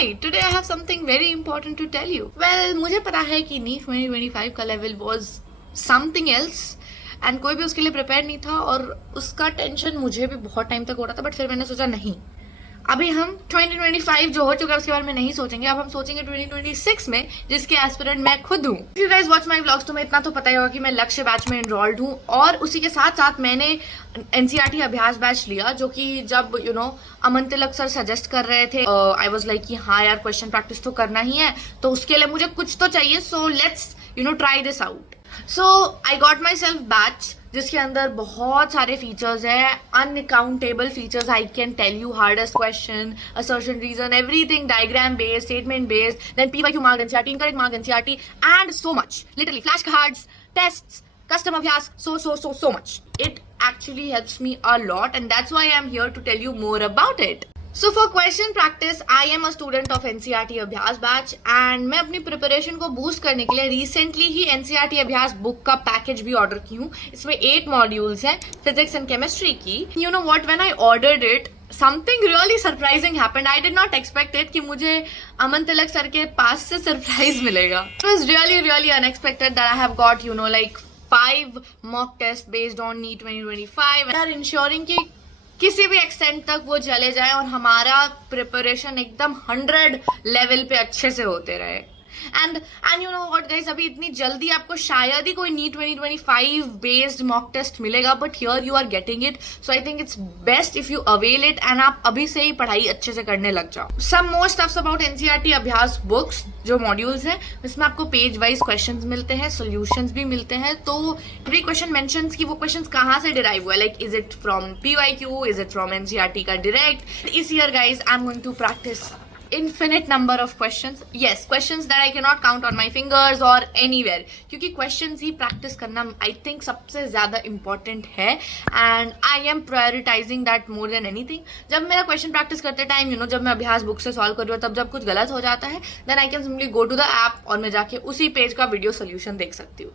Hi, today I have something very important to tell you. Well, मुझे पता है कि नीट 2025 का level was something else and कोई भी उसके लिए प्रिपेयर नहीं था और उसका टेंशन मुझे भी बहुत टाइम तक हो रहा था, बट फिर मैंने सोचा नहीं, अभी हम 2025 जो हो चुका है उसके बारे में नहीं सोचेंगे, अब हम सोचेंगे 2026 में, जिसके एस्पिरेंट मैं खुद हूँ। If you guys watch my vlogs, तुम्हें इतना तो पता ही होगा कि मैं लक्ष्य बैच में एनरोल्ड हूँ और उसी के साथ साथ मैंने एनसीईआरटी अभ्यास बैच लिया, जो कि जब अमन तिलक सर सजेस्ट कर रहे थे, आई वाज लाइक कि हाँ यार क्वेश्चन प्रैक्टिस तो करना ही है, तो उसके लिए मुझे कुछ तो चाहिए, so let's try this out. So I got my self batch, जिसके अंदर बहुत सारे फीचर्स हैं, uncountable features. I can tell you hardest question, assertion, reason, everything, diagram based, statement based, then PYQ mark NCERT, incorrect mark NCERT, and so much, literally flash cards, tests, custom abhyas, so much. It actually helps me a lot, and that's why I'm here to tell you more about it. So for question practice, I am a student of NCERT अभ्यास batch, and मैं अपनी preparation को boost करने के लिए recently ही NCERT अभ्यास book का package भी ऑर्डर की हूँ। इसमें 8 मॉड्यूल्स हैं फिजिक्स एंड केमिस्ट्री की। You know what, when I ordered it, something really surprising happened. I did not expect it कि मुझे अमन तिलक सर के पास से सरप्राइज मिलेगा। It was really unexpected that I have got like 5 mock tests based on NEET 2025 and are ensuring कि किसी भी extent तक वो चले जाए और हमारा प्रिपरेशन एकदम 100 लेवल पे अच्छे से होते रहे। And you know what guys, अभी इतनी जल्दी आपको शायद ही कोई नीट 2025 बेस्ड मॉक टेस्ट मिलेगा, but here you are getting it, so I think it's best if you avail it and आप अभी से ही पढ़ाई अच्छे से करने लग जाओ। सम मोर स्टफ्स अबाउट एनसीईआरटी अभ्यास बुक्स, जो मॉड्यूल्स हैं इसमें आपको पेज वाइज क्वेश्चंस मिलते हैं, सॉल्यूशंस भी मिलते हैं। तो एवरी क्वेश्चन मेंशंस कि वो क्वेश्चंस कहाँ से डिराइव हुआ, like is it from PYQ, is it from NCERT का डायरेक्ट। इस year guys I am going to practice infinite number of questions, yes, questions that I cannot count on my fingers or anywhere, क्योंकि questions ही practice करना I think सबसे ज़्यादा important है, and I am prioritizing that more than anything। जब मेरा question practice करते time जब मैं अभ्यास बुक से solve कर रही हूँ, तब जब कुछ गलत हो जाता है, then I can simply go to the app और मैं जाके उसी पेज का वीडियो सोल्यूशन देख सकती हूँ।